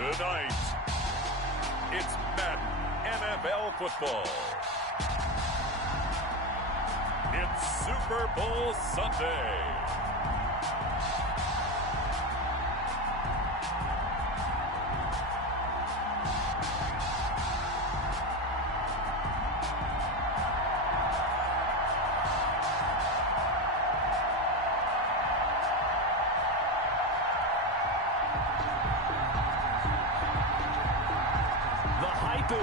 Tonight, it's Madden NFL football. It's Super Bowl Sunday.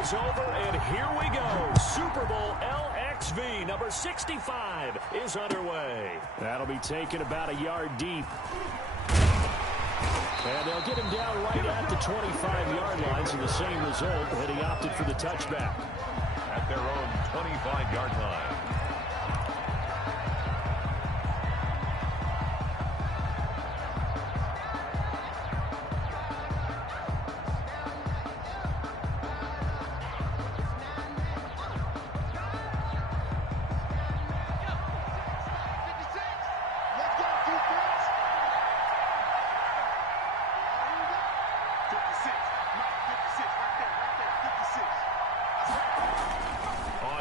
Is over, and here we go. Super Bowl LXV number 65 is underway. That'll be taken about a yard deep. And they'll get him down right at the 25-yard line, so the same result, and he opted for the touchback. At their own 25-yard line.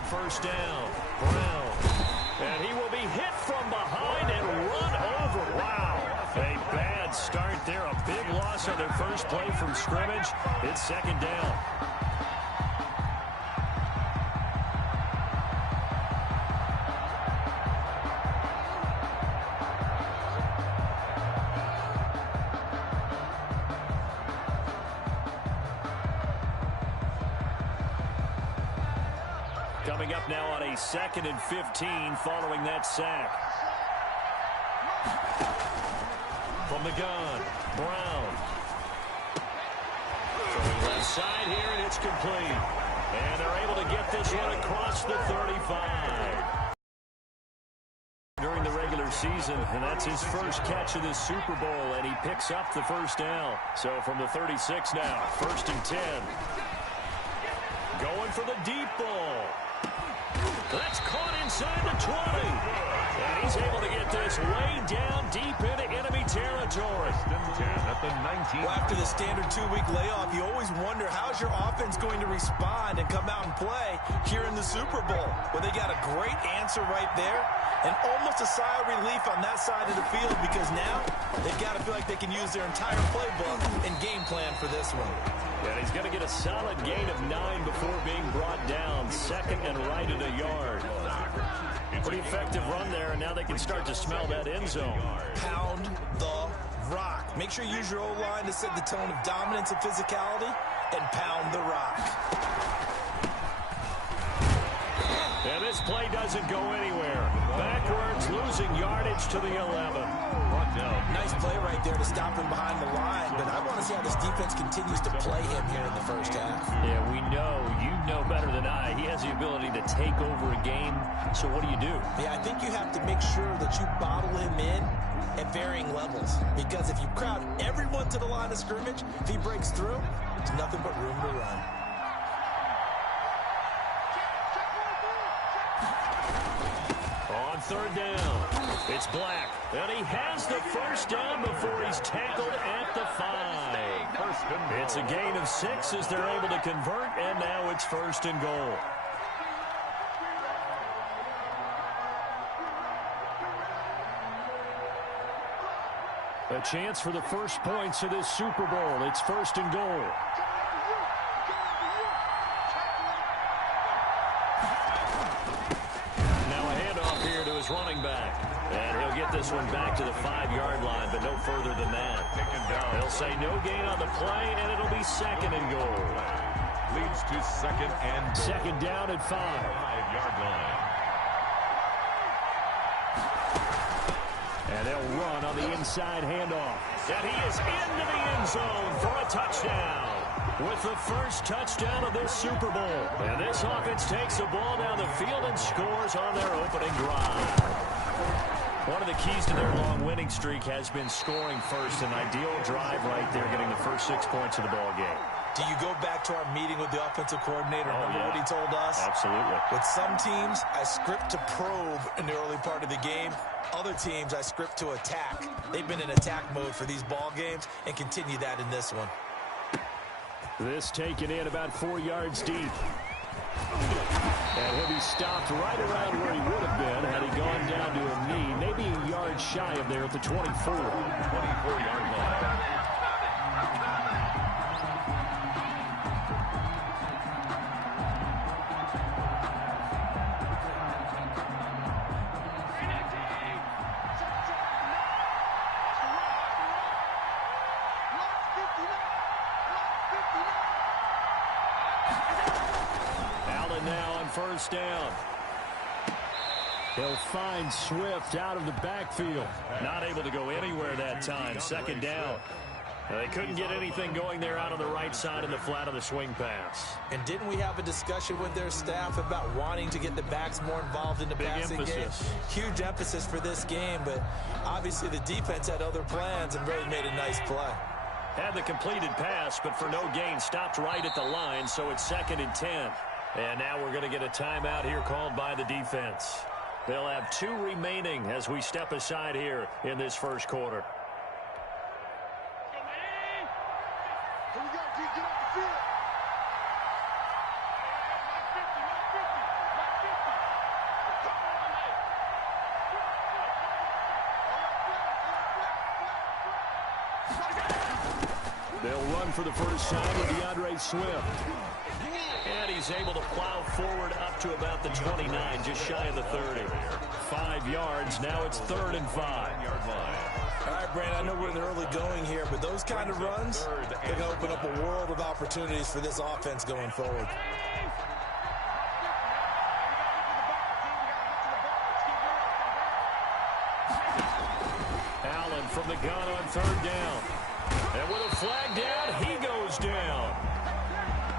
First down, Brown. And he will be hit from behind and run over. Wow. A bad start there. A big loss on their first play from scrimmage. It's second down. Coming up now on a 2nd and 15 following that sack. From the gun, Brown. Throwing left side here, and it's complete. And they're able to get this one across the 35. During the regular season, and that's his first catch of this Super Bowl, and he picks up the first down. So from the 36 now, 1st and 10. Going for the deep ball. That's caught inside the 20. And he's able to get this way down deep into enemy territory. At the 19. Well, after the standard 2-week layoff, you always wonder how's your offense going to respond and come out and play here in the Super Bowl. Well, they got a great answer right there and almost a sigh of relief on that side of the field because now they've got to feel like they can use their entire playbook and game plan for this one. And he's going to get a solid gain of 9 before being brought down. 2nd and right at a yard. Pretty effective run there, and now they can start to smell that end zone. Pound the rock. Make sure you use your O-line to set the tone of dominance and physicality, and pound the rock. And this play doesn't go anywhere. Backwards, losing yardage to the 11. Nice play right there to stop him behind the line, but I want to see how this defense continues to play him here in the first half. Yeah, we know. You know better than I. He has the ability to take over a game, so what do you do? Yeah, I think you have to make sure that you bottle him in at varying levels, because if you crowd everyone to the line of scrimmage, if he breaks through, there's nothing but room to run. On 3rd down, it's Black. And he has the first down before he's tackled at the 5. It's a gain of 6 as they're able to convert, and now it's 1st and goal. A chance for the first points of this Super Bowl. It's 1st and goal. Running back, and he'll get this one back to the 5-yard line, but no further than that. They'll say no gain on the play, and it'll be 2nd and goal. Leads to 2nd and goal. 2nd down at 5. 5-yard line. And they'll run on the inside handoff. And he is into the end zone for a touchdown. With the first touchdown of this Super Bowl. And this offense takes the ball down the field and scores on their opening drive. One of the keys to their long winning streak has been scoring first. An ideal drive right there, getting the first 6 points of the ball game. Do you go back to our meeting with the offensive coordinator? Remember what he told us? Absolutely. With some teams, I script to probe in the early part of the game. Other teams, I script to attack. They've been in attack mode for these ball games and continue that in this one. This taken in about 4 yards deep. And he'll be stopped right around where he would have been had he gone down to a knee, maybe a yard shy of there at the 24. 24-yard line. First down. He'll find Swift out of the backfield. Not able to go anywhere that time. Second down. They couldn't get anything going there out on the right side of the flat of the swing pass. And didn't we have a discussion with their staff about wanting to get the backs more involved in the passing game? Huge emphasis for this game, but obviously the defense had other plans and really made a nice play. Had the completed pass, but for no gain, stopped right at the line, so it's 2nd and 10. And now we're going to get a timeout here called by the defense. They'll have 2 remaining as we step aside here in this first quarter. They'll run for the first time with DeAndre Swift. And he's able to plow forward up to about the 29, just shy of the 30. 5 yards. Now it's 3rd and 5. All right, Brandon, I know we're in the early going here, but those kind of runs, they're going to open up a world of opportunities for this offense going forward. Allen from the gun on 3rd down. And with a flag down, he goes down.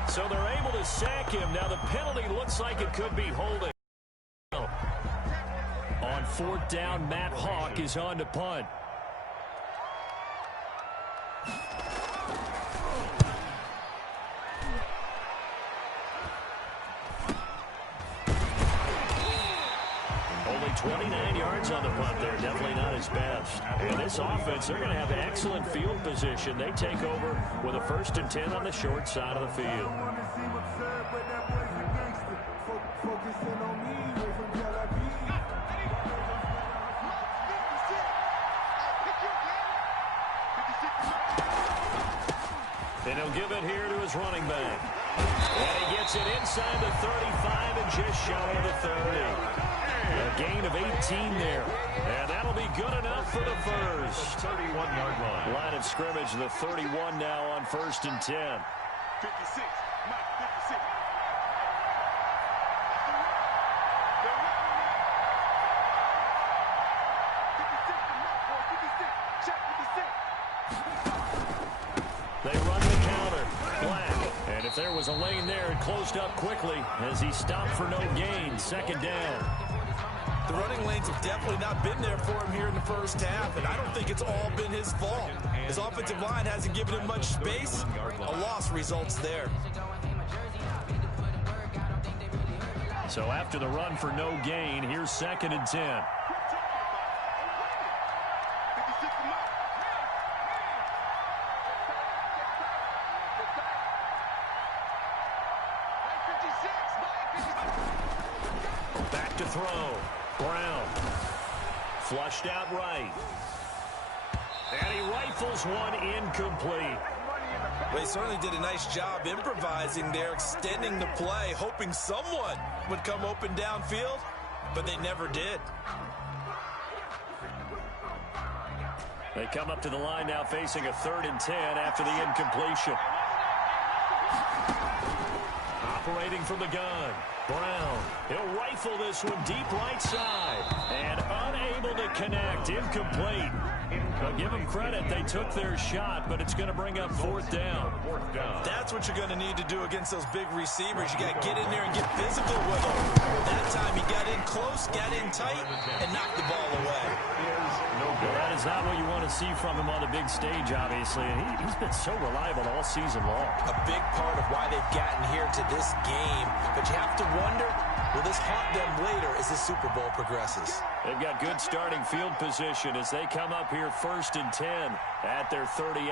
So they're able to sack him. Now the penalty looks like it could be holding. On 4th down, Matt Hawk is on to punt. Only 29 yards on the punt there. Definitely not his best. And this offense, they're going to have excellent field position. They take over with a 1st and 10 on the short side of the field. And he'll give it here to his running back. And he gets it inside the 35 and just shy of the 30. A gain of 18 there. And that'll be good enough for the first. 31-yard line. Line of scrimmage, the 31 now on 1st and 10. 56, Mike, 56. They run the counter. Black. And if there was a lane there, it closed up quickly as he stopped for no gain. 2nd down. The running lanes have definitely not been there for him here in the first half, and I don't think it's all been his fault. His offensive line hasn't given him much space. A loss results there. So after the run for no gain, here's 2nd and 10. Back to throw. Brown. Flushed out right. And he rifles one incomplete. Well, he certainly did a nice job improvising there, extending the play, hoping someone would come open downfield, but they never did. They come up to the line now facing a 3rd and 10 after the incompletion. Operating from the gun. Brown. He'll rifle this one deep right side. And unable to connect. Incomplete. But give them credit. They took their shot, but it's going to bring up 4th down. That's what you're going to need to do against those big receivers. You got to get in there and get physical with them. That time he got in close, got in tight, and knocked the ball away. Well, that is not what you want to see from him on the big stage, obviously. And he's been so reliable all season long. A big part of why they've gotten here to this game. But you have to wonder, will this haunt them later as the Super Bowl progresses? They've got good starting field position as they come up here 1st and 10 at their 38.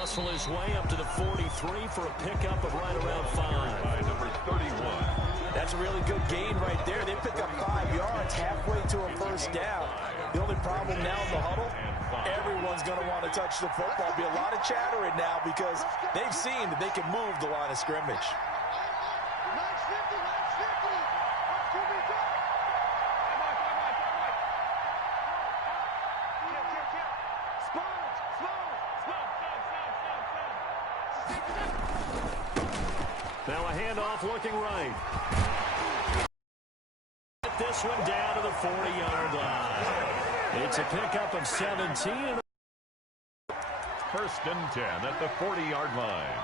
muscle his way up to the 43 for a pickup of right around 5. By number 31. That's a really good gain right there. They pick up 5 yards halfway to a first down. The only problem now in the huddle, everyone's going to want to touch the football. Be a lot of chattering now because they've seen that they can move the line of scrimmage. Now a handoff looking right. Get this one down to the 40-yard line. It's a pickup of 17. First and 10 at the 40-yard line.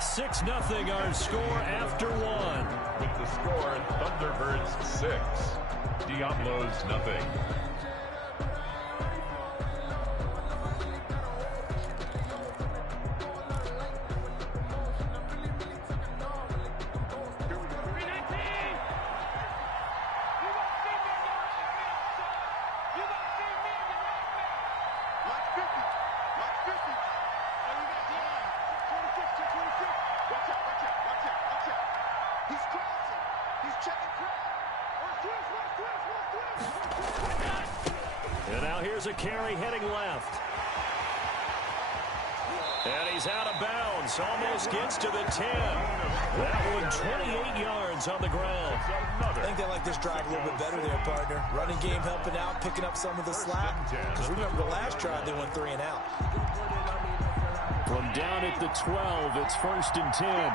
Six nothing our score after one. With the score, Thunderbirds 6, Diablos nothing. And now here's a carry heading left. And he's out of bounds. Almost gets to the 10. That one 28 yards on the ground. I think they like this drive a little bit better there, partner. Running game helping out, picking up some of the slack. Because remember the last drive, they went 3 and out. From down at the 12, it's first and 10.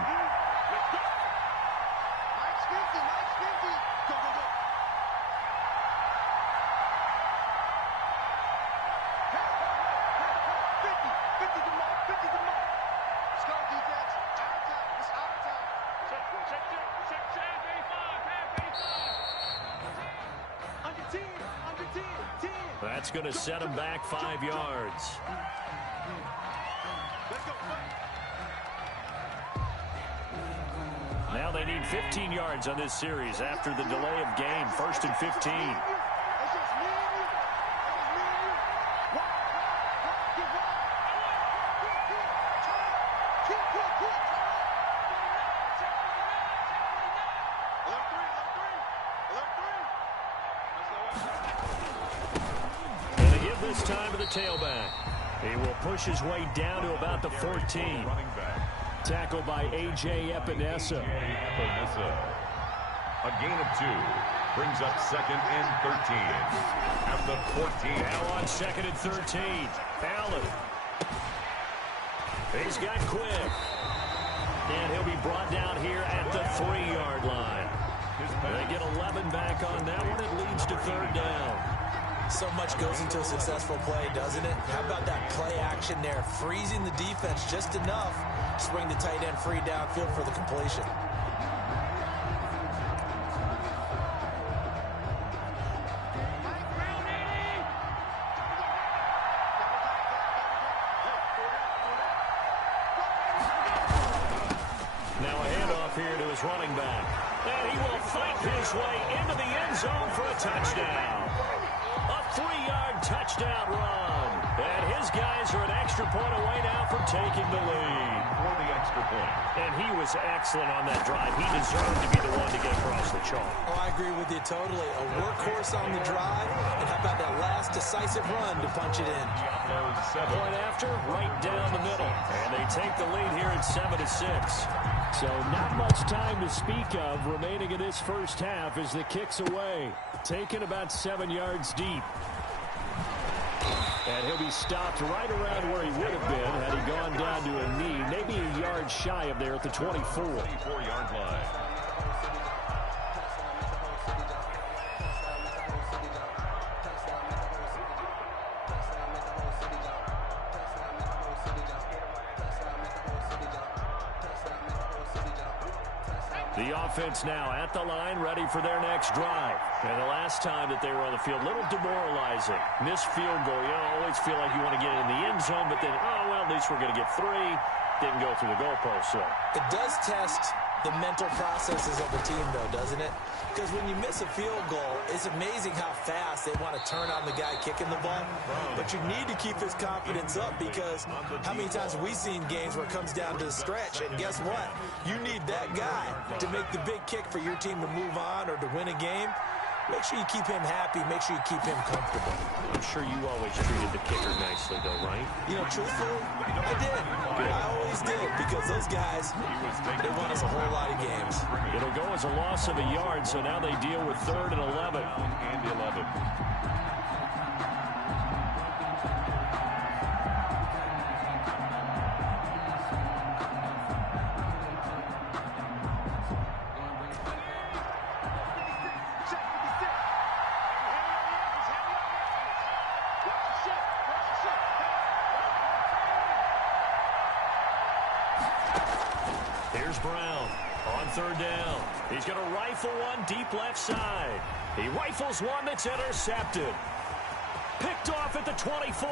That's going to set him back 5 yards. Now they need 15 yards on this series after the delay of game. First and 15. This time to the tailback. He will push his way down to about the 14. Tackled by A.J. Epinesa. A gain of 2 brings up second and 13 at the 14. Now on second and 13. Allen. He's got quick. And he'll be brought down here at the 3-yard line. They get 11 back on that one. It leads to third down. So much goes into a successful play, doesn't it? How about that play action there? Freezing the defense just enough to bring the tight end free downfield for the completion. Now a handoff here to his running back. And he will fight his way into the end zone for a touchdown. A 3-yard touchdown run. And his guys are an extra point away now from taking the lead. For the extra point. And he was excellent on that drive. He deserved to be the one to get across the chalk. Oh, I agree with you totally. A workhorse on the drive. And how about that last decisive run to punch it in? Point after, right down the middle. And they take the lead here at 7-6. So not much time to speak of remaining in this first half as the kick's away. Taken about 7 yards deep. And he'll be stopped right around where he would have been had he gone down to a knee, maybe a yard shy of there at the 24. 24-yard line. The offense now at the line, ready for their next drive. And the last time that they were on the field, a little demoralizing. Missed field goal. You always feel like you want to get in the end zone, but then, oh, well, at least we're going to get 3. Didn't go through the goalpost, so. It does test the mental processes of the team, though, doesn't it? Because when you miss a field goal, it's amazing how fast they want to turn on the guy kicking the ball. But you need to keep his confidence up, because how many times have we seen games where it comes down to the stretch, and guess what? You need that guy to make the big kick for your team to move on or to win a game. Make sure you keep him happy. Make sure you keep him comfortable. I'm sure you always treated the kicker nicely, though, right? You know, truthfully, I did. I always did, because those guys, they won us a whole lot of games. It'll go as a loss of a yard, so now they deal with 3rd and 11. And 11. Here's Brown on 3rd down. He's going to rifle one deep left side. He rifles one that's intercepted. Picked off at the 24.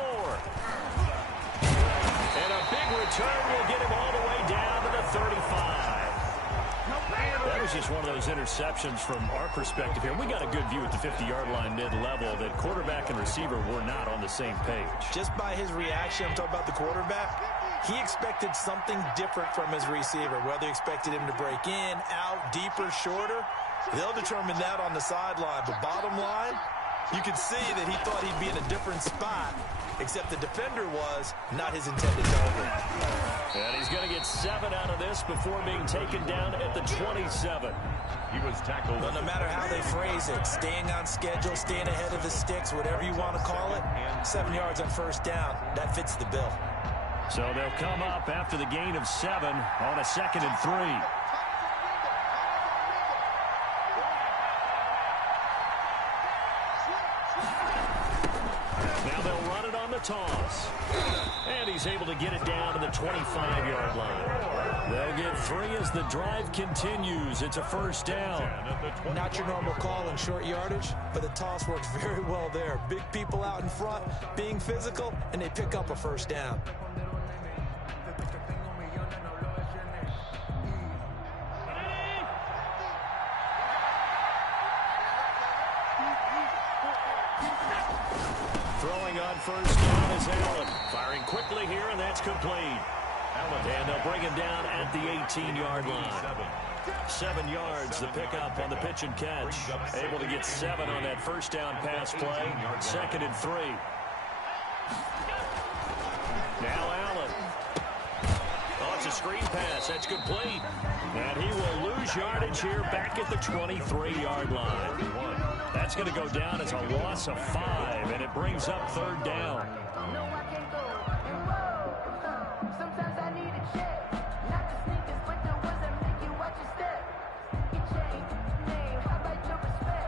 And a big return will get him all the way down to the 35. That was just one of those interceptions from our perspective here. We got a good view at the 50-yard line mid-level that quarterback and receiver were not on the same page. Just by his reaction, I'm talking about the quarterback, he expected something different from his receiver, whether he expected him to break in, out, deeper, shorter. They'll determine that on the sideline. But bottom line, you can see that he thought he'd be in a different spot, except the defender was not his intended target. And he's going to get 7 out of this before being taken down at the 27. He was tackled. Well, no matter how they phrase it, staying on schedule, staying ahead of the sticks, whatever you want to call it, 7 yards on 1st down, that fits the bill. So they'll come up after the gain of 7 on a 2nd and 3. Now they'll run it on the toss. And he's able to get it down to the 25-yard line. They'll get 3 as the drive continues. It's a 1st down. Not your normal call in short yardage, but the toss works very well there. Big people out in front, being physical, and they pick up a 1st down. Throwing on 1st down is Allen. Firing quickly here, and that's complete. And they'll bring him down at the 18-yard line. 7 yards, the pickup on the pitch and catch. Able to get 7 on that 1st down pass play. 2nd and 3. Now Allen. Oh, it's a screen pass. That's complete. And he will lose yardage here back at the 23-yard line. That's going to go down as a loss of 5, and it brings up 3rd down.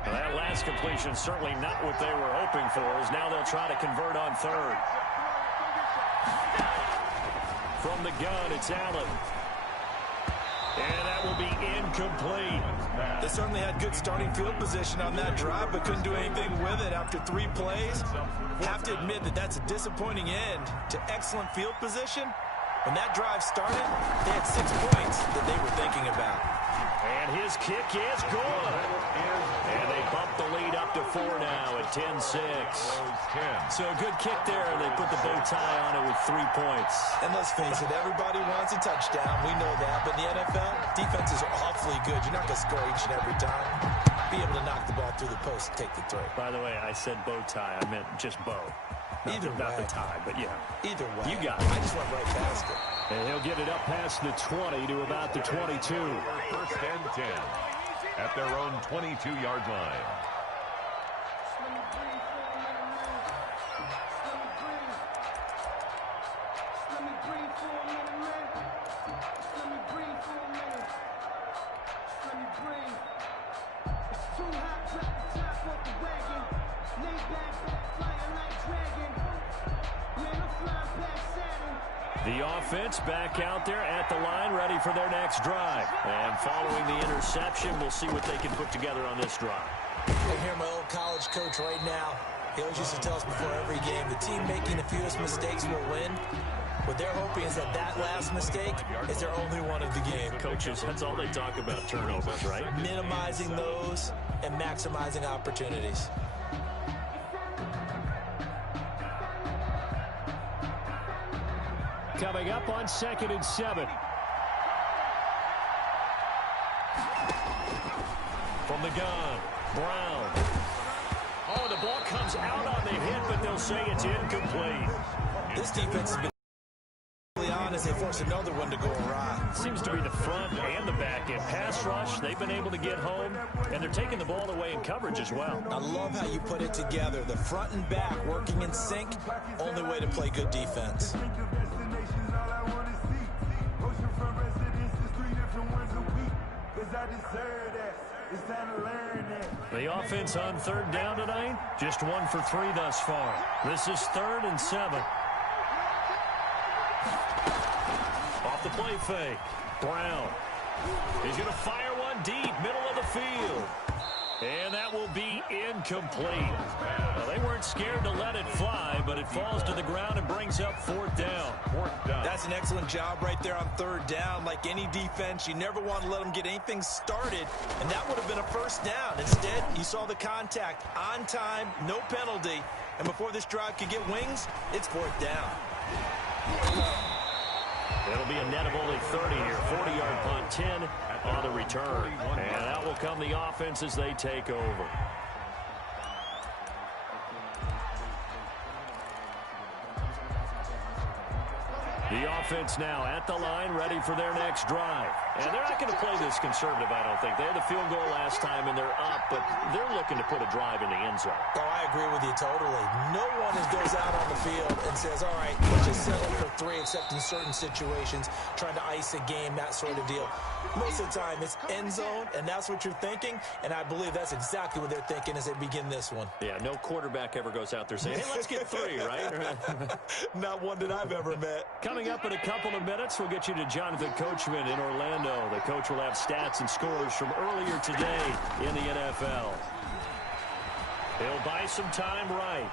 That last completion certainly not what they were hoping for, as now they'll try to convert on 3rd. From the gun, it's Allen. And that will be incomplete. They certainly had good starting field position on that drive, but couldn't do anything with it after 3 plays. Have to admit that that's a disappointing end to excellent field position. When that drive started, they had 6 points that they were thinking about. And his kick is good. And they bump the lead up to 4 now at 10-6. So a good kick there, and they put the bow tie on it with 3 points. And let's face it, everybody wants a touchdown. We know that. But in the NFL, defenses are awfully good. You're not going to score each and every time. Be able to knock the ball through the post and take the throw. By the way, I said bow tie. I meant just bow. Not the tie, but yeah. Either way. You got it. I just went right past it. And he'll get it up past the 20 to about the 22. 1st and 10 at their own 22-yard line. The offense back out there at the line, ready for their next drive. And following the interception, we'll see what they can put together on this drive. I hear my old college coach right now. He always used to tell us before every game, the team making the fewest mistakes will win. What they're hoping is that that last mistake is their only one of the game. Coaches, that's all they talk about, turnovers, right? Minimizing those and maximizing opportunities. Coming up on 2nd and 7. From the gun, Brown. Oh, the ball comes out on the hit, but they'll say it's incomplete. This defense has been really on as they force another one to go awry. Seems to be the front and the back end. Pass rush, they've been able to get home, and they're taking the ball away in coverage as well. I love how you put it together. The front and back working in sync, only way to play good defense. The offense on 3rd down tonight, just 1 for 3 thus far. This is 3rd and 7. Off the play fake, Brown. He's going to fire one deep, middle of the field. And that will be incomplete. Well, they weren't scared to let it fly, but it falls to the ground and brings up 4th down. That's an excellent job right there on 3rd down. Like any defense, you never want to let them get anything started, and that would have been a 1st down. Instead, you saw the contact on time, no penalty, and before this drive could get wings, it's 4th down. It'll be a net of only 30 here. 40-yard punt, 10 on the return. And that will come the offense as they take over. The offense now at the line, ready for their next drive. And they're not going to play this conservative, I don't think. They had the field goal last time, and they're up, but they're looking to put a drive in the end zone. Oh, I agree with you totally. No one goes out on the field and says, all right, let's just settle for 3, except in certain situations, trying to ice a game, that sort of deal. Most of the time, it's end zone, and that's what you're thinking, and I believe that's exactly what they're thinking as they begin this one. Yeah, no quarterback ever goes out there saying, hey, let's get 3, right? Not one that I've ever met. Coming up in a couple of minutes, we'll get you to Jonathan Coachman in Orlando. The coach will have stats and scores from earlier today in the NFL. He'll buy some time right.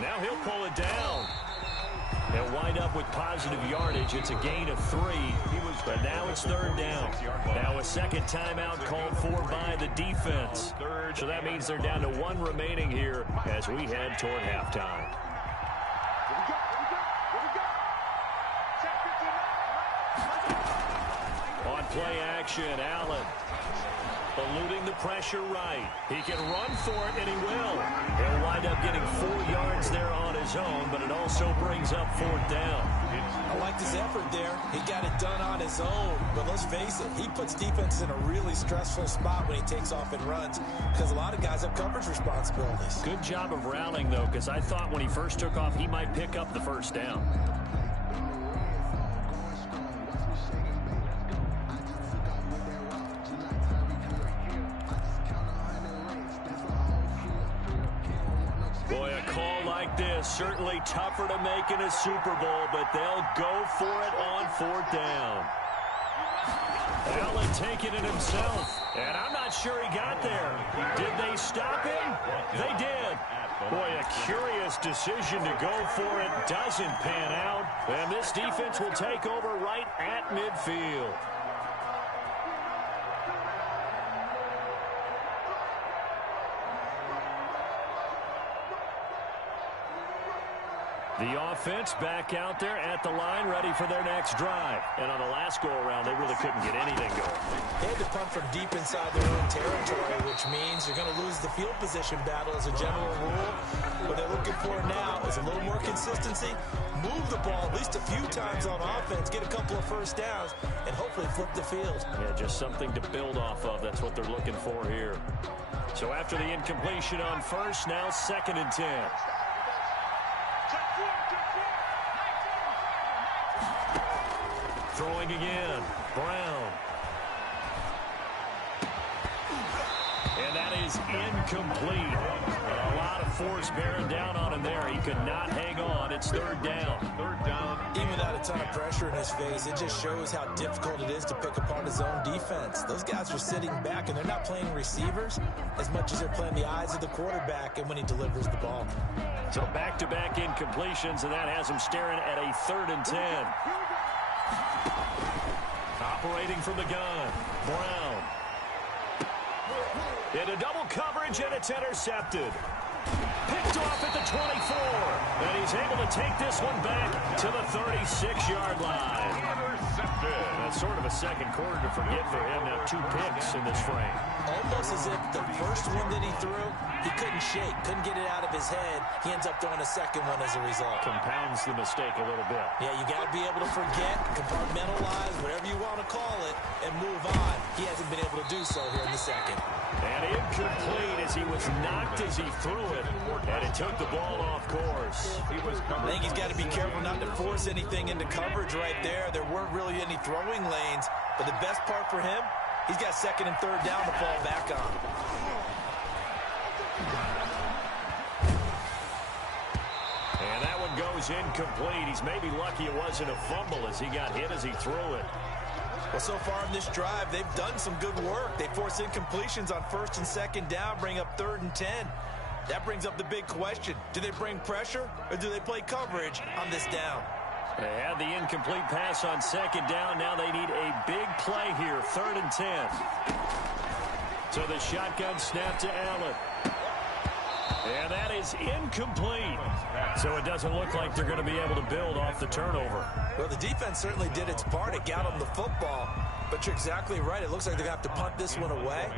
Now he'll pull it down. He'll wind up with positive yardage. It's a gain of 3, but now it's 3rd down. Now a second timeout called for by the defense. So that means they're down to 1 remaining here as we head toward halftime. On play action, Allen. Eluding the pressure right. He can run for it, and he will. He'll wind up getting 4 yards there on his own, but it also brings up 4th down. I liked his effort there. He got it done on his own. But let's face it, he puts defenses in a really stressful spot when he takes off and runs because a lot of guys have coverage responsibilities. Good job of rallying, though, because I thought when he first took off, he might pick up the 1st down. Boy, a call like this, certainly tougher to make in a Super Bowl, but they'll go for it on 4th down. Allen taking it himself, and I'm not sure he got there. Did they stop him? They did. Boy, a curious decision to go for it. Doesn't pan out, and this defense will take over right at midfield. The offense back out there at the line, ready for their next drive. And on the last go-around, they really couldn't get anything going. They had to punt from deep inside their own territory, which means you're going to lose the field position battle as a general rule. What they're looking for now is a little more consistency, move the ball at least a few times on offense, get a couple of 1st downs, and hopefully flip the field. Yeah, just something to build off of. That's what they're looking for here. So after the incompletion on 1st, now 2nd and 10. Throwing again, Brown. And that that is incomplete. A lot of force bearing down on him there. He could not hang on. It's third down. Third down. Even without a ton of pressure in his face, it just shows how difficult it is to pick apart his own defense. Those guys are sitting back, and they're not playing receivers as much as they're playing the eyes of the quarterback and when he delivers the ball. So back-to-back incompletions, and that has him staring at a 3rd and 10. Operating from the gun, Brown. Into double coverage, and it's intercepted. Picked off at the 24. And he's able to take this one back to the 36-yard line. Intercepted. That's sort of a second quarter to forget for him. Now 2 picks in this frame. Almost as if the first one that he threw, he couldn't shake, couldn't get it out of his head. He ends up throwing a second one as a result. Compounds the mistake a little bit. Yeah, you got to be able to forget, compartmentalize, whatever you want to call it, and move on. He hasn't been able to do so here in the second. And incomplete as he was knocked as he threw it. And it took the ball off course. I think he's got to be careful not to force anything into coverage right there. There weren't really any throwing lanes. But the best part for him, he's got 2nd and 3rd down to fall back on. And that one goes incomplete. He's maybe lucky it wasn't a fumble as he got hit as he threw it. Well, so far in this drive, they've done some good work. They force incompletions on 1st and 2nd down, bring up 3rd and 10. That brings up the big question. Do they bring pressure, or do they play coverage on this down? They had the incomplete pass on 2nd down. Now they need a big play here, 3rd and 10. So the shotgun snap to Allen. And that is incomplete. So it doesn't look like they're going to be able to build off the turnover. Well, the defense certainly did its part. It got them the football. But you're exactly right. It looks like they're going to have to punt this one away.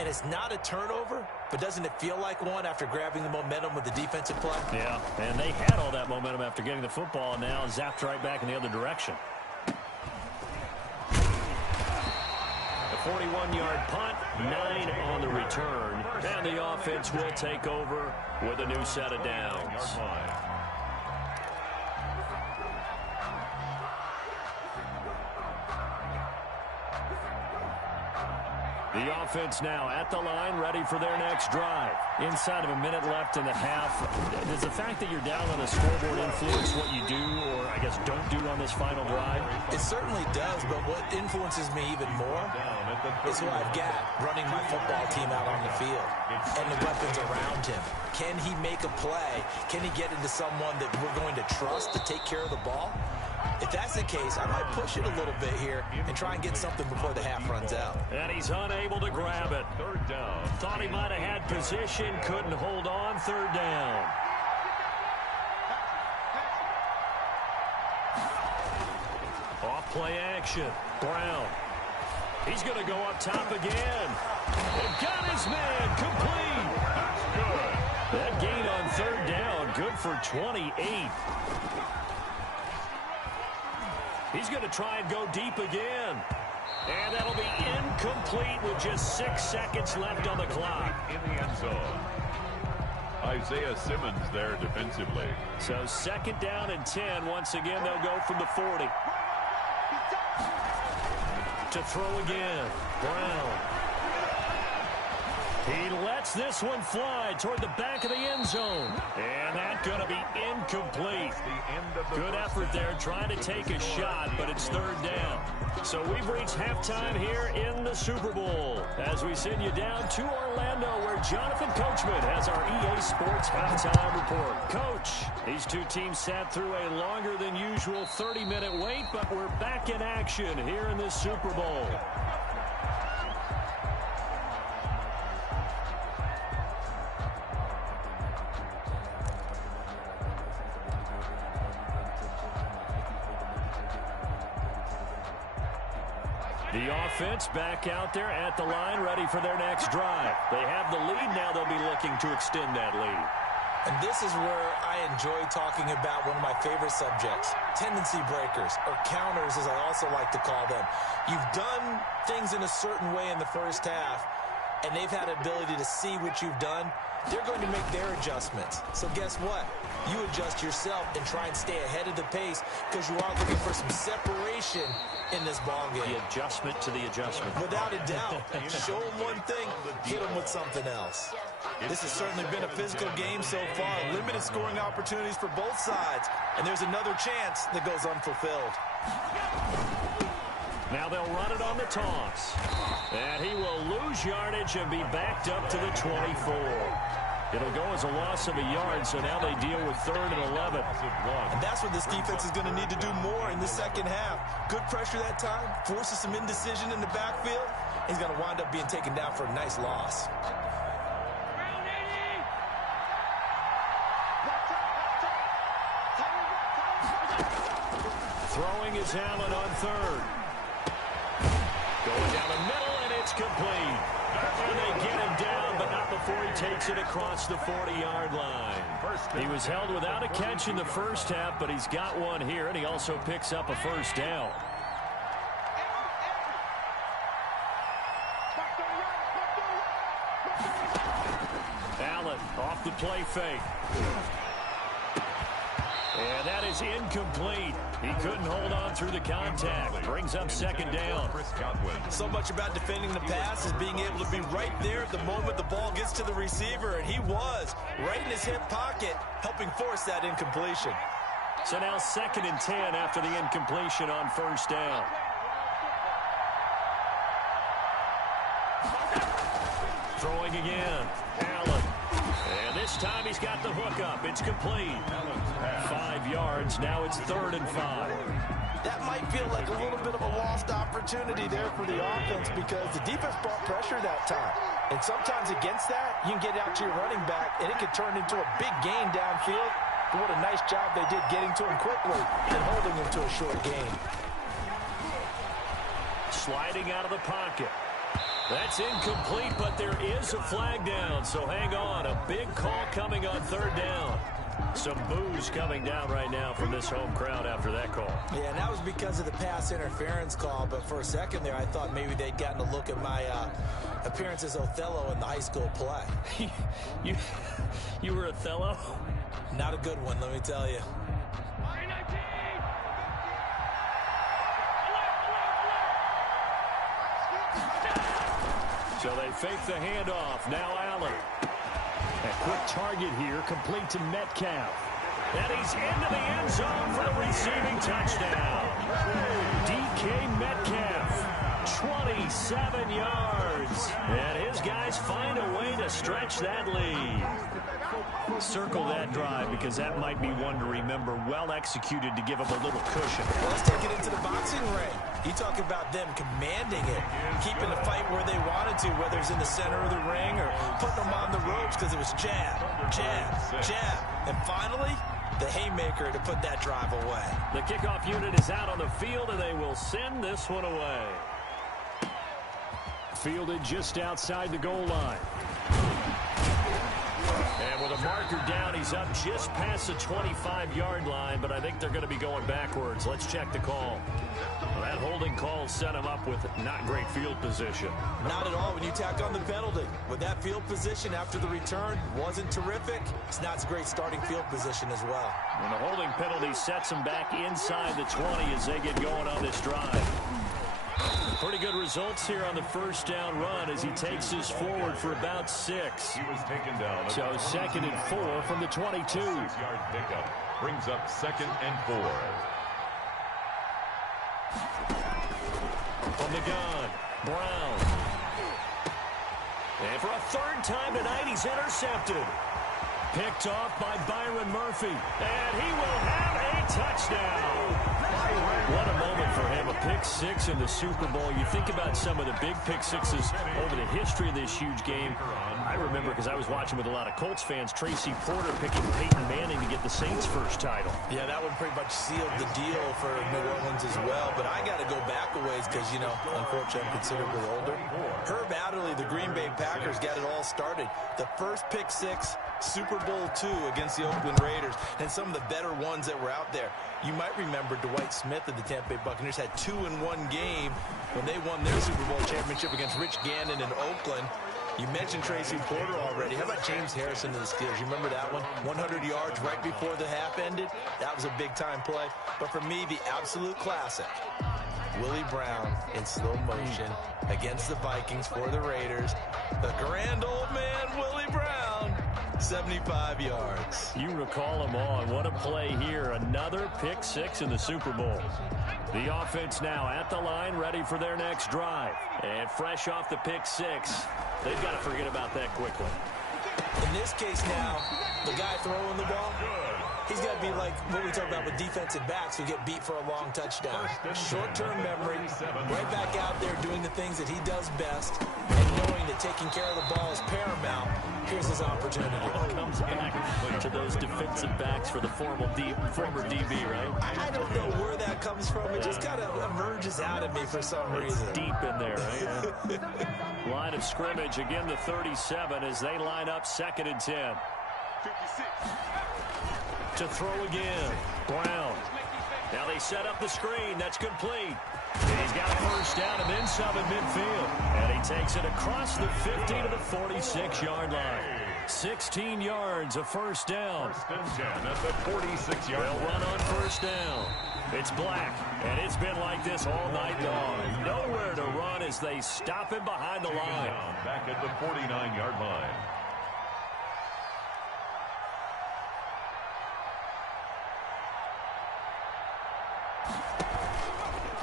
And it's not a turnover, but doesn't it feel like one after grabbing the momentum with the defensive play? Yeah, and they had all that momentum after getting the football, and now zapped right back in the other direction. A 41-yard punt, 9 on the return. And the offense will take over with a new set of downs. The offense now at the line, ready for their next drive. Inside of a minute left in the half. Does the fact that you're down on the scoreboard influence what you do, or I guess don't do on this final drive? It certainly does, but what influences me even more is who I've got running my football team out on the field and the weapons around him. Can he make a play? Can he get into someone that we're going to trust to take care of the ball? If that's the case, I might push it a little bit here and try and get something before the half runs out. And he's unable to grab it. 3rd down. Thought he might have had position, couldn't hold on. 3rd down. Off play action. Brown. He's going to go up top again. And got his man complete. That's good. That gain on 3rd down, good for 28. He's going to try and go deep again. And that'll be incomplete with just 6 seconds left on the clock. In the end zone. Isaiah Simmons there defensively. So 2nd down and 10. Once again, they'll go from the 40. To throw again. Brown. He lets this one fly toward the back of the end zone. And that's going to be incomplete. Good effort there trying to take a shot, but it's 3rd down. So we've reached halftime here in the Super Bowl as we send you down to Orlando where Jonathan Coachman has our EA Sports halftime report. Coach, these two teams sat through a longer than usual 30-minute wait, but we're back in action here in the Super Bowl. The offense back out there at the line, ready for their next drive. They have the lead. Now they'll be looking to extend that lead. And this is where I enjoy talking about one of my favorite subjects, tendency breakers, or counters as I also like to call them. You've done things in a certain way in the first half, and they've had an ability to see what you've done, they're going to make their adjustments. So guess what? You adjust yourself and try and stay ahead of the pace because you are looking for some separation in this ball game. The adjustment to the adjustment. Without a doubt. Show them one thing, hit them with something else. This has certainly been a physical game so far. Limited scoring opportunities for both sides. And there's another chance that goes unfulfilled. Now they'll run it on the toss. And he will lose yardage and be backed up to the 24. It'll go as a loss of a yard, so now they deal with 3rd and 11. And that's what this defense is going to need to do more in the second half. Good pressure that time, forces some indecision in the backfield. He's going to wind up being taken down for a nice loss. Throwing is Allen on 3rd. Going down the middle, and it's complete. And they get him down, but not before he takes it across the 40-yard line. He was held without a catch in the first half, but he's got one here, and he also picks up a first down. Allen off the play fake. And that is incomplete. He couldn't hold on through the contact. Brings up 2nd down. So much about defending the pass is being able to be right there at the moment the ball gets to the receiver, and he was right in his hip pocket, helping force that incompletion. So now 2nd and 10 after the incompletion on 1st down. Throwing again. Allen. And this time he's got the hook up. It's complete. 5 yards. Now it's 3rd and 5. That might feel like a little bit of a lost opportunity there for the offense because the defense brought pressure that time. And sometimes against that, you can get out to your running back, and it can turn into a big gain downfield. But what a nice job they did getting to him quickly and holding him to a short gain. Sliding out of the pocket. That's incomplete, but there is a flag down, so hang on. A big call coming on 3rd down. Some boos coming down right now from this home crowd after that call. Yeah, and that was because of the pass interference call, but for a second there, I thought maybe they'd gotten a look at my appearance as Othello in the high school play. You were Othello? Not a good one, let me tell you. So they fake the handoff. Now Allen. A quick target here, complete to Metcalf. And he's into the end zone for the receiving touchdown. DK Metcalf, 27 yards. And his guys find a way to stretch that lead. Circle that drive because that might be one to remember. Well executed to give him a little cushion. Well, let's take it into the boxing ring. You talk about them commanding it, keeping the fight where they wanted to, whether it's in the center of the ring or putting them on the ropes because it was jab, jab, jab. And finally, the haymaker to put that drive away. The kickoff unit is out on the field, and they will send this one away. Fielded just outside the goal line. And with a marker down, he's up just past the 25-yard line, but I think they're going to be going backwards. Let's check the call. Well, that holding call set him up with not great field position. Not at all when you tack on the penalty. With that field position after the return wasn't terrific. It's not a great starting field position as well. And the holding penalty sets him back inside the 20 as they get going on this drive. Pretty good results here on the 1st down run as he takes this forward for about 6. He was taken down. So 2nd and 4 from the 22. 6-yard pickup brings up 2nd and 4. From the gun, Brown. And for a 3rd time tonight, he's intercepted. Picked off by Byron Murphy. And he will have a touchdown. What a moment for him, a pick 6 in the Super Bowl. You think about some of the big pick 6s over the history of this huge game. I remember, because I was watching with a lot of Colts fans, Tracy Porter picking Peyton Manning to get the Saints' first title. Yeah, that one pretty much sealed the deal for New Orleans as well. But I got to go back a ways because, you know, unfortunately I'm considerably older. Herb Adderley, the Green Bay Packers, got it all started. The first pick 6, Super Bowl II against the Oakland Raiders, and some of the better ones that were out there. You might remember Dwight Smith of the Tampa Bay Buccaneers had 2-in-1 game when they won their Super Bowl championship against Rich Gannon in Oakland. You mentioned Tracy Porter already. How about James Harrison to the Steelers? You remember that one? 100 yards right before the half ended. That was a big-time play. But for me, the absolute classic, Willie Brown in slow motion against the Vikings for the Raiders. The grand old man, Willie Brown, 75 yards. You recall them all. What a play here. Another pick six in the Super Bowl. The offense now at the line, ready for their next drive. And fresh off the pick six, they've got to forget about that quickly. In this case now, the guy throwing the ball, he's got to be like what we talk about with defensive backs who get beat for a long touchdown. Short-term memory, right back out there doing the things that he does best, and knowing that taking care of the ball is paramount. Here's his opportunity. Comes back to those defensive backs for the former DB, right? I don't know where that comes from. It just kind of emerges out of me for some reason. It's deep in there, right? Yeah. Line of scrimmage, again the 37 as they line up 2nd and 10. 56. To throw again. Brown. Now they set up the screen. That's complete. And he's got a first down and then some at midfield. And he takes it across the 50 to the 46-yard line. 16 yards, a first down. 1st and 10 at the 46-yard line. They'll run on first down. It's Black, and it's been like this all night long. Nowhere to run as they stop him behind the line. Back at the 49-yard line.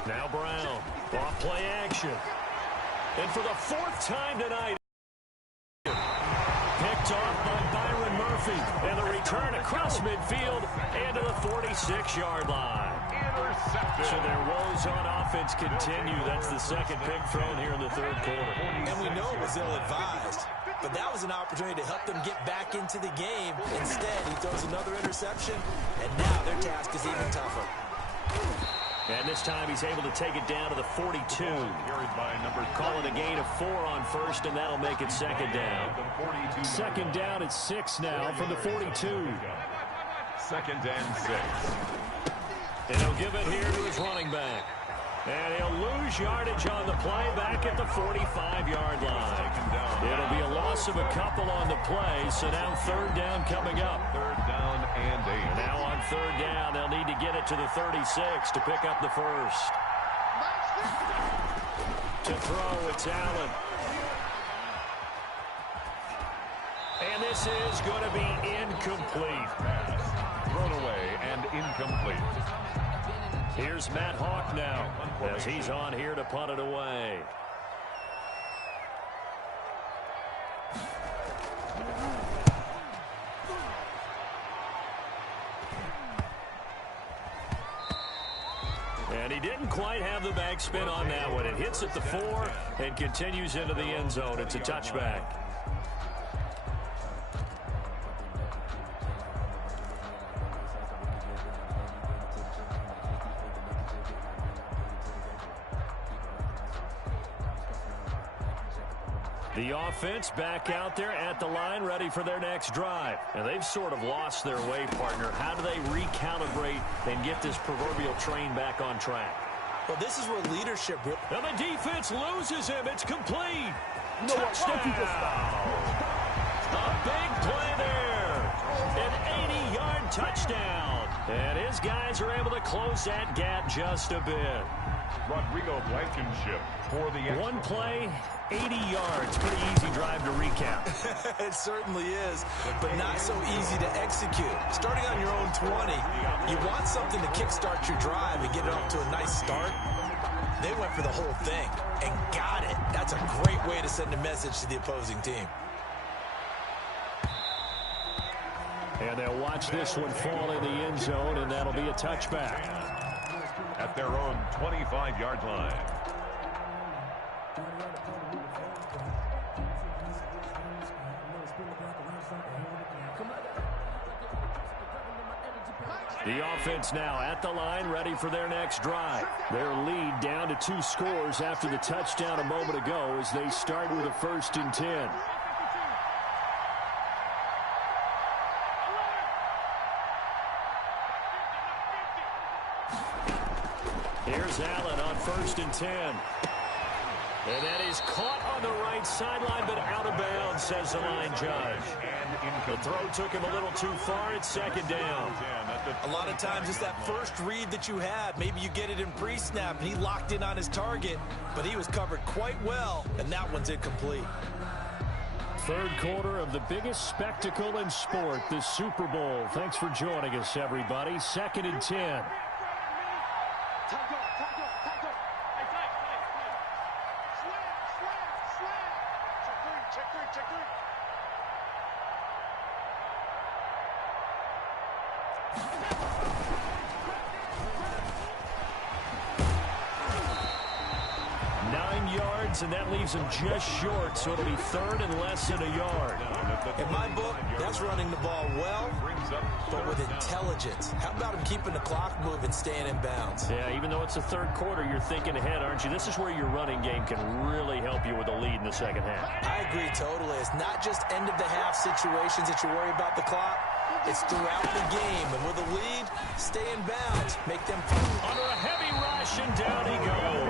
Now Brown, off play action. And for the 4th time tonight, picked off by Byron Murphy. And the return across midfield and to the 46-yard line. Intercepted. So their woes on offense continue. That's the 2nd pick thrown here in the 3rd quarter. And we know it was ill-advised, but that was an opportunity to help them get back into the game. Instead, he throws another interception, and now their task is even tougher. And this time he's able to take it down to the 42. Call it a gain of 4 on first, and that'll make it 2nd down. 2nd down at 6 now from the 42. 2nd and 6. And he'll give it here to his running back. And he'll lose yardage on the play back at the 45-yard line. It'll be a loss of a couple on the play, so now 3rd down coming up. 3rd down and 8. And now on 3rd down, they'll need to get it to the 36 to pick up the first. To throw, it's Allen. And this is going to be incomplete. Pass thrown away and incomplete. Here's Matt Hawk now as he's on here to punt it away. And he didn't quite have the backspin on that one. It hits at the 4 and continues into the end zone. It's a touchback. The offense back out there at the line, ready for their next drive. And they've sort of lost their way, partner. How do they recalibrate and get this proverbial train back on track? Well, this is where leadership... And the defense loses him. It's complete. Touchdown. A big play there. An 80-yard touchdown. And his guys are able to close that gap just a bit. Rodrigo Blankenship for the one play, 80 yards. Pretty easy drive to recap. It certainly is, but not so easy to execute. Starting on your own 20, you want something to kickstart your drive and get it off to a nice start. They went for the whole thing and got it. That's a great way to send a message to the opposing team. And they'll watch this one fall in the end zone, and that'll be a touchback. At their own 25-yard line. The offense now at the line, ready for their next drive. Their lead down to 2 scores after the touchdown a moment ago as they start with a 1st and 10. Here's Allen on 1st and 10. And that is caught on the right sideline, but out of bounds, says the line judge. The throw took him a little too far. It's second down. A lot of times it's that first read that you have. Maybe you get it in pre-snap, and he locked in on his target, but he was covered quite well, and that one's incomplete. Third quarter of the biggest spectacle in sport, the Super Bowl. Thanks for joining us, everybody. 2nd and 10. Check three. 9 yards, and that leaves him just short, so it'll be 3rd and less than a yard. In my book, that's running the ball well, but with intelligence. How about him keeping the clock moving, staying in bounds? Yeah, even though it's the third quarter, you're thinking ahead, aren't you? This is where your running game can really help you with a lead in the second half. I agree totally. It's not just end-of-the-half situations that you worry about the clock. It's throughout the game. And with a lead, stay in bounds. Make them under a heavy rush, and down he goes.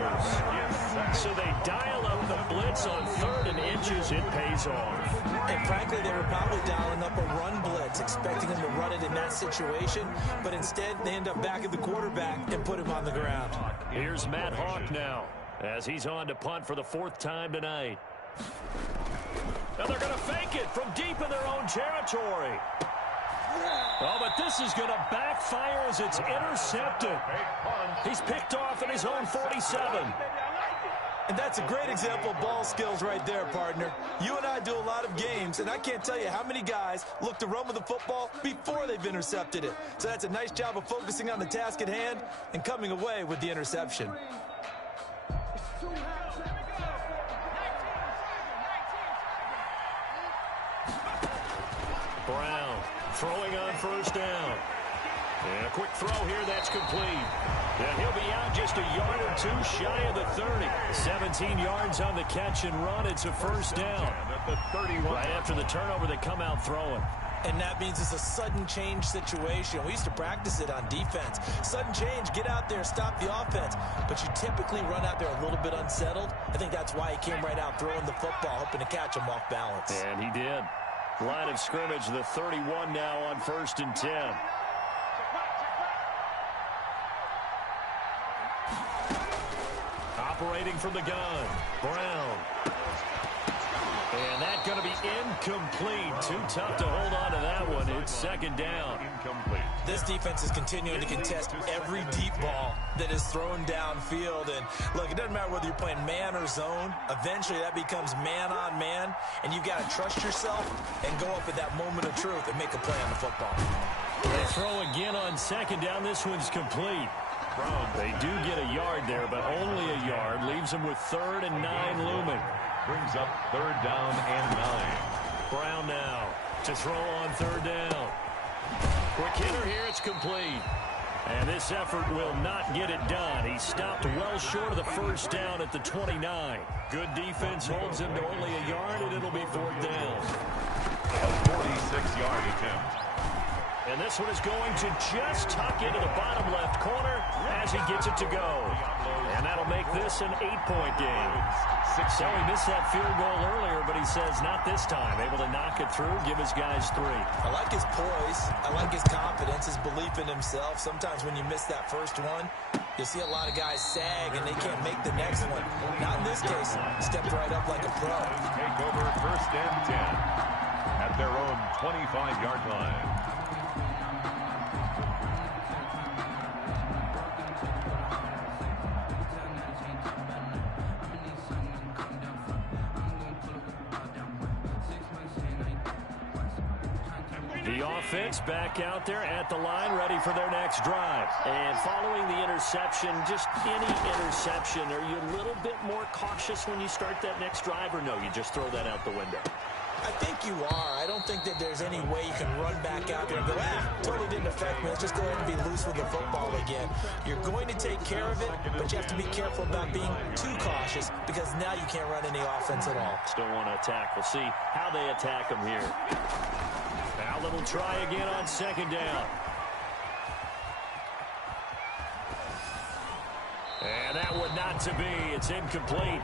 So they dial up the blitz on 3rd and inches. It pays off. And frankly, they were probably dialing up a run blitz, expecting him to run it in that situation. But instead, they end up back at the quarterback and put him on the ground. Here's Matt Hawk now, as he's on to punt for the 4th time tonight. Now they're going to fake it from deep in their own territory. Oh, but this is going to backfire as it's intercepted. He's picked off at his own 47. And that's a great example of ball skills right there, partner. You and I do a lot of games, and I can't tell you how many guys look to run with the football before they've intercepted it. So that's a nice job of focusing on the task at hand and coming away with the interception. Brown throwing on 1st down. And a quick throw here, that's complete. And he'll be out just a yard or two shy of the 30. 17 yards on the catch and run. It's a 1st down. Right after the turnover, they come out throwing. And that means it's a sudden change situation. We used to practice it on defense. Sudden change, get out there, stop the offense. But you typically run out there a little bit unsettled. I think that's why he came right out throwing the football, hoping to catch him off balance. And he did. Line of scrimmage, the 31 now on 1st and 10. Operating from the gun, Brown. And that's going to be incomplete. Too tough to hold on to that one. It's 2nd down. Incomplete. This defense is continuing to contest every deep ball that is thrown downfield. And look, it doesn't matter whether you're playing man or zone. Eventually that becomes man on man. And you've got to trust yourself and go up at that moment of truth and make a play on the football. They throw again on 2nd down. This one's complete. They do get a yard there, but only a yard. Leaves them with 3rd and 9 looming. Brings up 3rd down and 9. Brown now to throw on 3rd down. Quick hitter here, it's complete. And this effort will not get it done. He stopped well short of the 1st down at the 29. Good defense holds him to only a yard, and it'll be 4th down. A 46-yard attempt. And this one is going to just tuck into the bottom left corner as he gets it to go. And that'll make this an 8-point game. So he missed that field goal earlier, but he says not this time. Able to knock it through, give his guys 3. I like his poise. I like his confidence, his belief in himself. Sometimes when you miss that first one, you see a lot of guys sag and they can't make the next one. Not in this case. Stepped right up like a pro. Take over 1st and 10 at their own 25-yard line. The offense back out there at the line, ready for their next drive. And following the interception, just any interception, are you a little bit more cautious when you start that next drive, or no, you just throw that out the window? I think you are. I don't think that there's any way you can run back out there and go, totally didn't affect me. Let's just go ahead and be loose with the football again. You're going to take care of it, but you have to be careful about being too cautious because now you can't run any offense at all. Still want to attack. We'll see how they attack them here. Now they'll try again on 2nd down. And that would not to be. It's incomplete.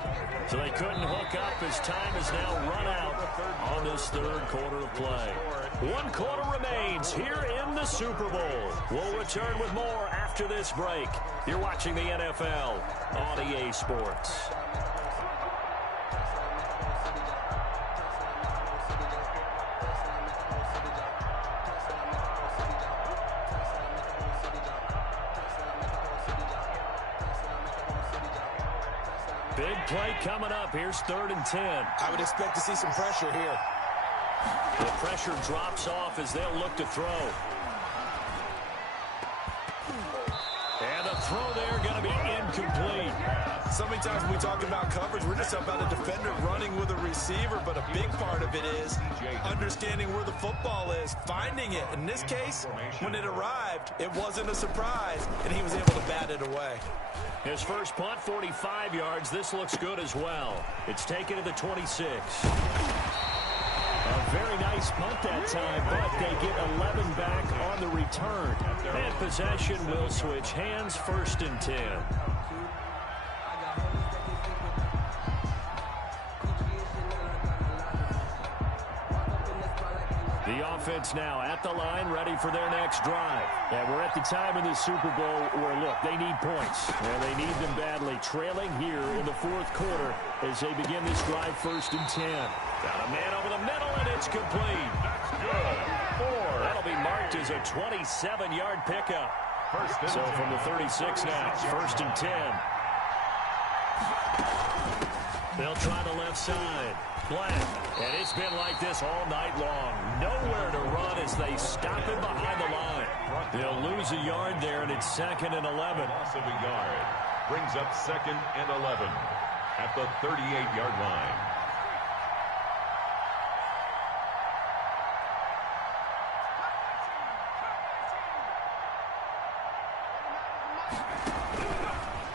So they couldn't hook up as time is now run out on this third quarter of play. 1 quarter remains here in the Super Bowl. We'll return with more after this break. You're watching the NFL on EA Sports. Big play coming up. Here's 3rd and 10. I would expect to see some pressure here. The pressure drops off as they'll look to throw. And the throw there going to be incomplete. So many times when we talk about coverage, we're just about a defender running with a receiver, but a big part of it is understanding where the football is, finding it. In this case, when it arrived, it wasn't a surprise, and he was able to bat it away. His first punt, 45 yards. This looks good as well. It's taken to the 26. A very nice punt that time, but they get 11 back on the return. And possession will switch hands, 1st and 10. The offense now at the line, ready for their next drive. And we're at the time in the Super Bowl where, look, they need points. And they need them badly. Trailing here in the 4th quarter as they begin this drive, 1st and 10. Got a man over the middle, and it's complete. That'll be marked as a 27-yard pickup. So from the 36 now, 1st and 10. They'll try the left side. Black. And it's been like this all night long. Nowhere to run as they stop him behind the line. They'll lose a yard there, and it's 2nd and 11. Loss of a yard brings up 2nd and 11 at the 38-yard line.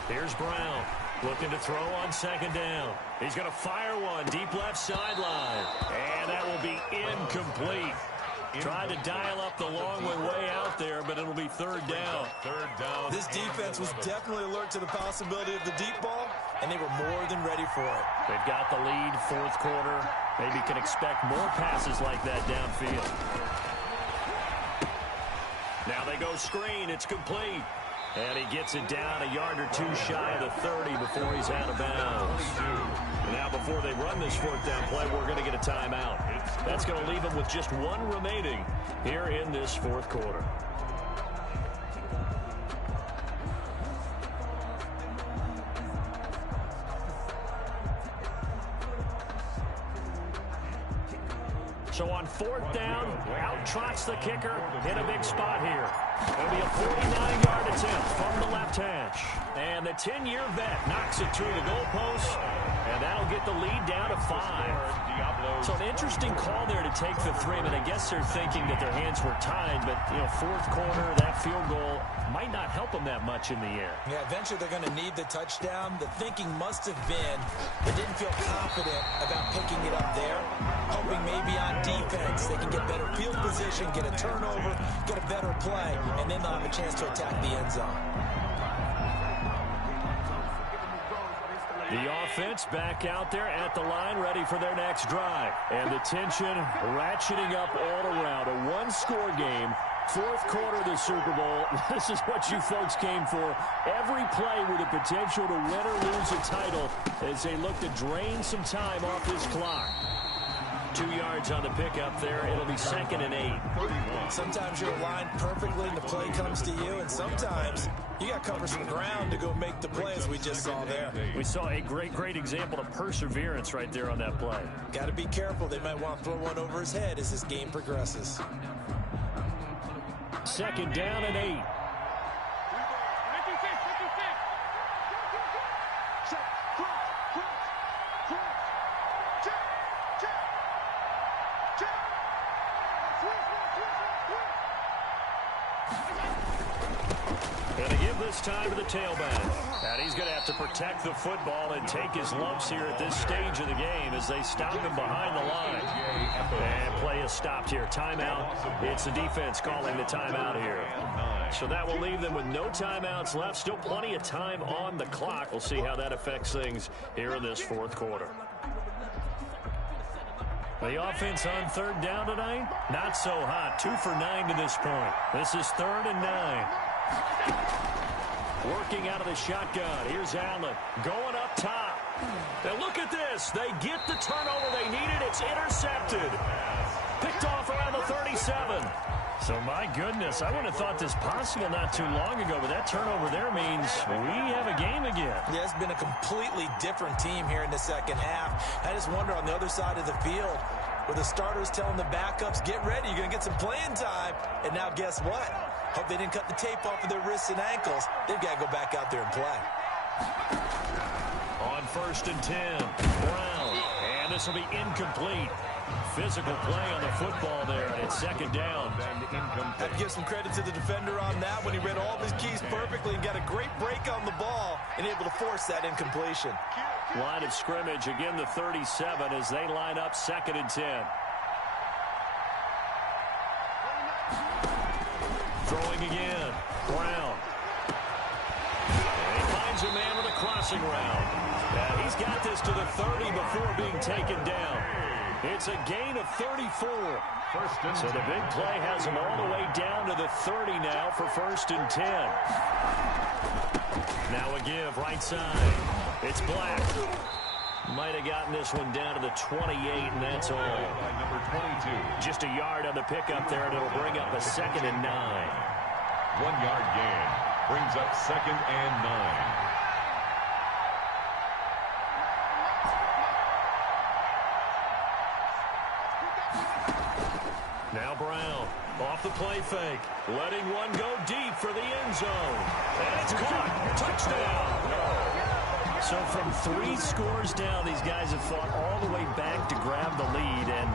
Here's Brown. Looking to throw on 2nd down. He's going to fire one deep left sideline. And that will be incomplete. Tried to dial up the long way out there, but it'll be 3rd down. 3rd down. This defense was definitely alert to the possibility of the deep ball, and they were more than ready for it. They've got the lead, 4th quarter. Maybe can expect more passes like that downfield. Now they go screen. It's complete. And he gets it down a yard or 2 shy of the 30 before he's out of bounds. Now before they run this 4th down play, we're going to get a timeout. That's going to leave them with just 1 remaining here in this 4th quarter. So on 4th down, out trots the kicker in a big spot here. It'll be a 49-yard attempt from the left hash. And the 10-year vet knocks it through the goalpost, and that'll get the lead down to 5. So an interesting call there to take the 3. I mean, I guess they're thinking that their hands were tied, but, 4th quarter, that field goal might not help them that much in the air. Yeah, eventually they're going to need the touchdown. The thinking must have been they didn't feel confident about picking it up there, hoping maybe on defense they can get better field position, get a turnover, get a better play, and then they'll have a chance to attack the end zone. The offense back out there at the line, ready for their next drive. And the tension ratcheting up all around. A 1-score game. 4th quarter of the Super Bowl. This is what you folks came for. Every play with the potential to win or lose a title as they look to drain some time off this clock. 2 yards on the pickup there. It'll be 2nd and 8. Sometimes you're aligned perfectly and the play comes to you, and sometimes you got to cover some ground to go make the play, as we just saw there. We saw a great example of perseverance right there on that play. Got to be careful. They might want to throw one over his head as this game progresses. 2nd down and 8. Going to give this time to the tailback. And he's going to have to protect the football and take his lumps here at this stage of the game as they stop him behind the line. And play is stopped here. Timeout. It's the defense calling the timeout here. So that will leave them with no timeouts left. Still plenty of time on the clock. We'll see how that affects things here in this fourth quarter. The offense on third down tonight, not so hot. 2 for 9 to this point. This is 3rd and 9. Working out of the shotgun. Here's Allen going up top. Now look at this. They get the turnover they needed. It's intercepted. Picked off around the 37. So, my goodness, I wouldn't have thought this possible not too long ago, but that turnover there means we have a game again. Yeah, it's been a completely different team here in the second half. I just wonder on the other side of the field, where the starters telling the backups, get ready, you're going to get some playing time. And now guess what? Hope they didn't cut the tape off of their wrists and ankles. They've got to go back out there and play. On 1st and 10, Brown. And this will be incomplete. Physical play on the football there, and it's 2nd down. Have to give some credit to the defender on that when he read all of his keys perfectly and got a great break on the ball and able to force that incompletion. Line of scrimmage, again the 37 as they line up 2nd and 10. Throwing again, Brown. And he finds a man with a crossing route. And he's got this to the 30 before being taken down. It's a gain of 34. So the big play has him all the way down to the 30 now for 1st and 10. Now a give right side. It's Black. Might have gotten this one down to the 28, and that's all. Number 22. Just a yard on the pickup there, and it'll bring up a 2nd and 9. 1-yard gain brings up 2nd and 9. Now Brown, off the play fake, letting one go deep for the end zone. And it's caught. Touchdown. So from 3 scores down, these guys have fought all the way back to grab the lead. And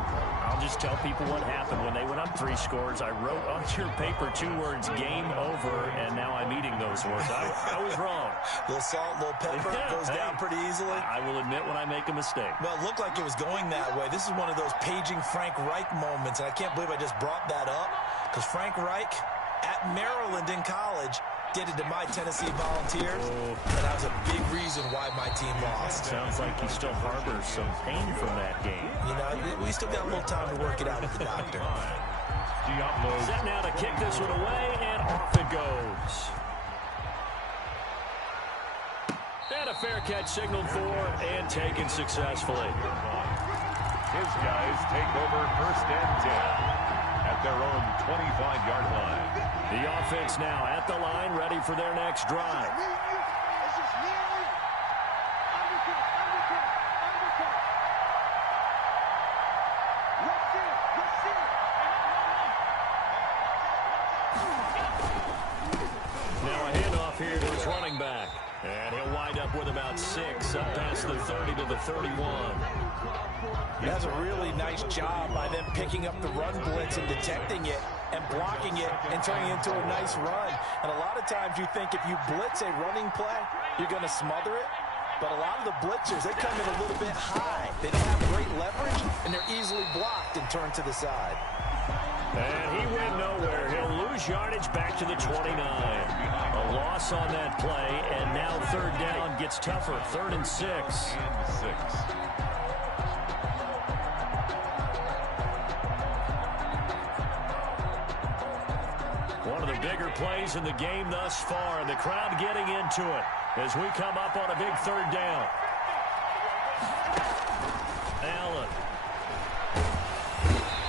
I'll just tell people what happened when they went up 3 scores. I wrote on your paper 2 words, game over, and now I'm eating those words. I was wrong. A little salt, a little pepper, goes down pretty easily. I will admit when I make a mistake. Well, it looked like it was going that way. This is one of those paging Frank Reich moments, and I can't believe I just brought that up, because Frank Reich at Maryland in college did it to my Tennessee Volunteers, and that was a big reason why my team lost. Sounds like he still harbors some pain from that game. You know, we still got a little time to work it out with the doctor. Diablos. Set now to kick this one away, and off it goes. And a fair catch signaled for and taken successfully. His guys take over 1st and 10 at their own 25-yard line. The offense now at the line, ready for their next drive. Now a handoff here to his running back. And he'll wind up with about 6, up past the 30 to the 31. That's a really nice job by them picking up the run blitz and detecting it and blocking it and turning it into a nice run. And a lot of times you think if you blitz a running play, you're going to smother it. But a lot of the blitzers, they come in a little bit high. They don't have great leverage, and they're easily blocked and turned to the side. And he went nowhere. He'll lose yardage back to the 29. A loss on that play, and now 3rd down gets tougher. 3rd and 6. One of the bigger plays in the game thus far, and the crowd getting into it as we come up on a big 3rd down. Allen.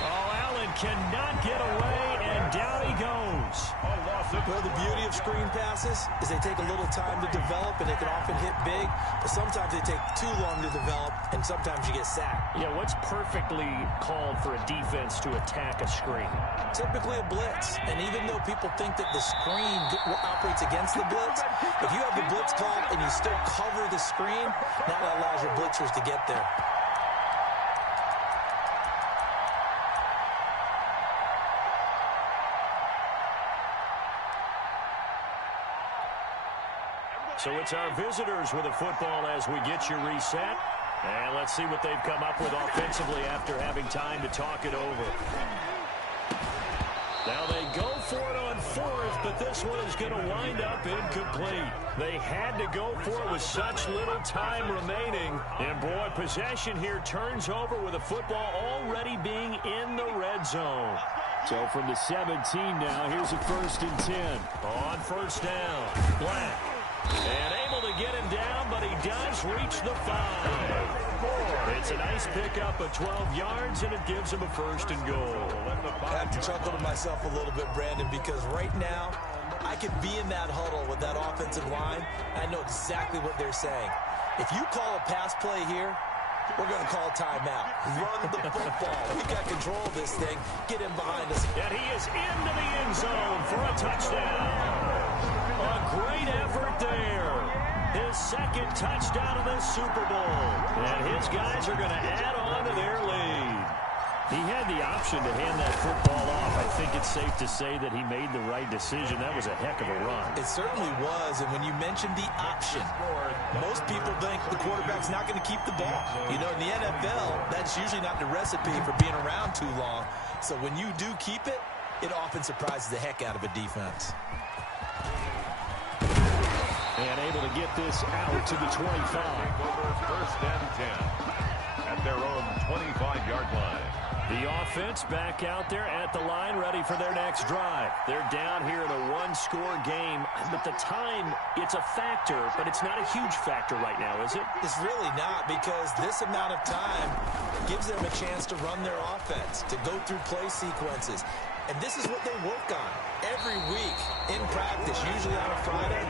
Oh, Allen cannot get away, and down he goes. Well, the beauty of screen passes is they take a little time to develop, and they can often hit big, but sometimes they take too long to develop, and sometimes you get sacked. Yeah, what's perfectly called for a defense to attack a screen? Typically a blitz, and even though people think that the screen operates against the blitz, if you have the blitz called and you still cover the screen, that allows your blitzers to get there. So it's our visitors with a football as we get you reset. And let's see what they've come up with offensively after having time to talk it over. Now they go for it on fourth, but this one is going to wind up incomplete. They had to go for it with such little time remaining. And boy, possession here turns over with the football already being in the red zone. So from the 17 now, here's a 1st and 10. On first down, Black. And able to get him down, but he does reach the 5. It's a nice pickup of 12 yards, and it gives him a 1st and goal. I have to chuckle to myself a little bit, Brandon, because right now I could be in that huddle with that offensive line. I know exactly what they're saying. If you call a pass play here, we're going to call timeout. Run the football. We've got control of this thing. Get him behind us. And he is into the end zone for a touchdown. A great effort there. His 2nd touchdown of this Super Bowl. And his guys are going to add on to their lead. He had the option to hand that football off. I think it's safe to say that he made the right decision. That was a heck of a run. It certainly was, and when you mentioned the option, most people think the quarterback's not going to keep the ball. You know, in the NFL, that's usually not the recipe for being around too long. So when you do keep it, it often surprises the heck out of a defense. And able to get this out to the 25. Over 1st and 10 at their own 25-yard line. The offense back out there at the line, ready for their next drive. They're down here in a one-score game. But the time, it's a factor, but it's not a huge factor right now, is it? It's really not, because this amount of time gives them a chance to run their offense, to go through play sequences. And this is what they work on every week in practice, usually on a Friday.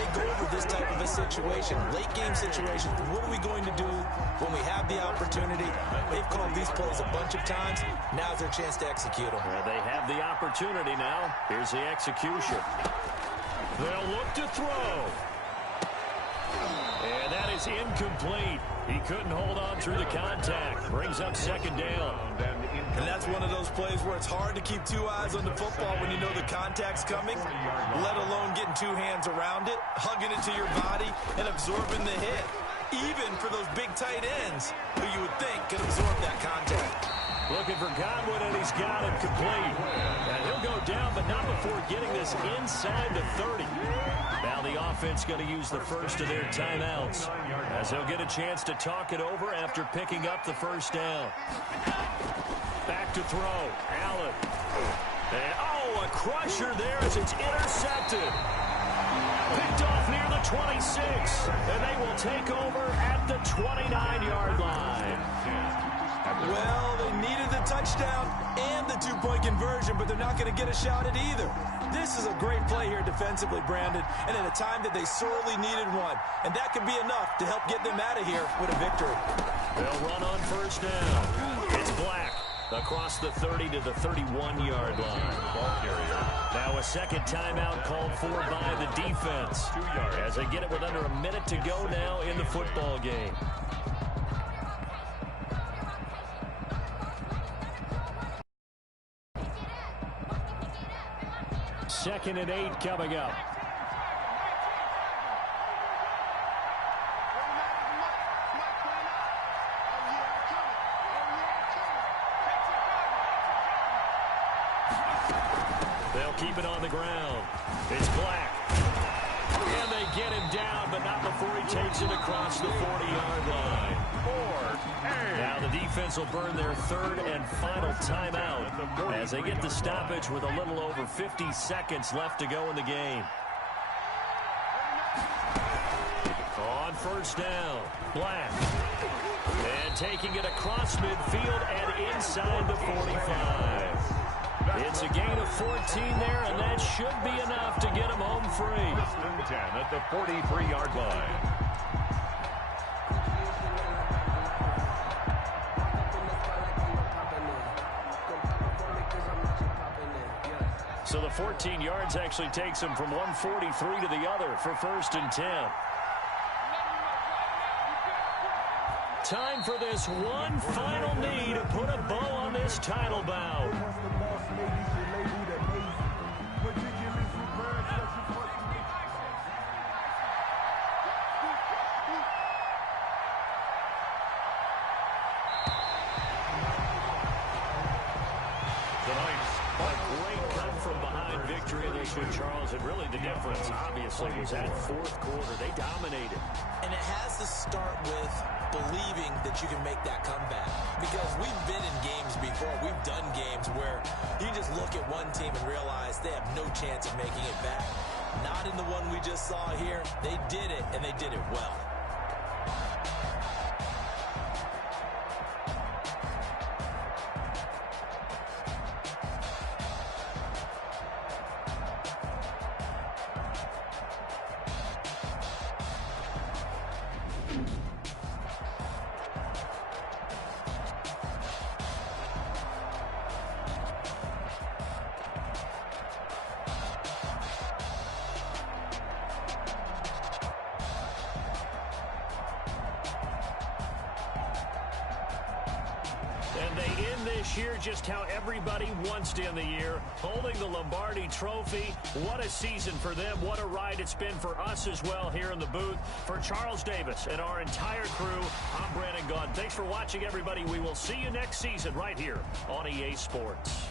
They go over this type of a situation, late game situations. What are we going to do when we have the opportunity? They've called these plays a bunch of times. Now's their chance to execute them. Well, they have the opportunity now. Here's the execution. They'll look to throw. And that is incomplete. He couldn't hold on through the contact. Brings up 2nd down. And that's one of those plays where it's hard to keep 2 eyes on the football when you know the contact's coming, let alone getting 2 hands around it, hugging it to your body, and absorbing the hit. Even for those big tight ends who you would think could absorb that contact. Looking for Godwin, and he's got it complete. And he'll go down, but not before getting this inside the 30. Now the offense going to use the first of their timeouts, as they'll get a chance to talk it over after picking up the 1st down. Back to throw. Allen. And, a crusher there as it's intercepted. Picked off near the 26. And they will take over at the 29-yard line. Well, they needed the touchdown and the 2-point conversion, but they're not going to get a shot at either. This is a great play here defensively, Brandon, and at a time that they sorely needed one. And that could be enough to help get them out of here with a victory. They'll run on 1st down. It's Black across the 30 to the 31-yard line. Ball carrier. Now a 2nd timeout called for by the defense, 2 yards. as they get it with under a minute to go now in the football game. 2nd and 8 coming up. They'll keep it on the ground. It's Black. And they get him down, but not before he takes it across the 40-yard line. 4. Now the defense will burn their 3rd and final timeout as they get the stoppage with a little over 50 seconds left to go in the game. On 1st down, Black. And taking it across midfield and inside the 45. It's a gain of 14 there, and that should be enough to get him home free. 1st and 10 at the 43-yard line. So the 14 yards actually takes him from 143 to the other for 1st and 10. Time for this one final knee to put a bow on this title bout. ice. A great come-from-behind victory in this one, Charles. And really the difference, obviously, was that fourth quarter. They dominated. And it has to start with believing that you can make that comeback. Because we've been in games before. We've done games where you just look at one team and realize they have no chance of making it back. Not in the one we just saw here. They did it, and they did it well. And they end this year just how everybody wants to end the year, holding the Lombardi Trophy. What a season for them. What a ride it's been for us as well here in the booth. For Charles Davis and our entire crew, I'm Brandon Gaudin. Thanks for watching, everybody. We will see you next season right here on EA Sports.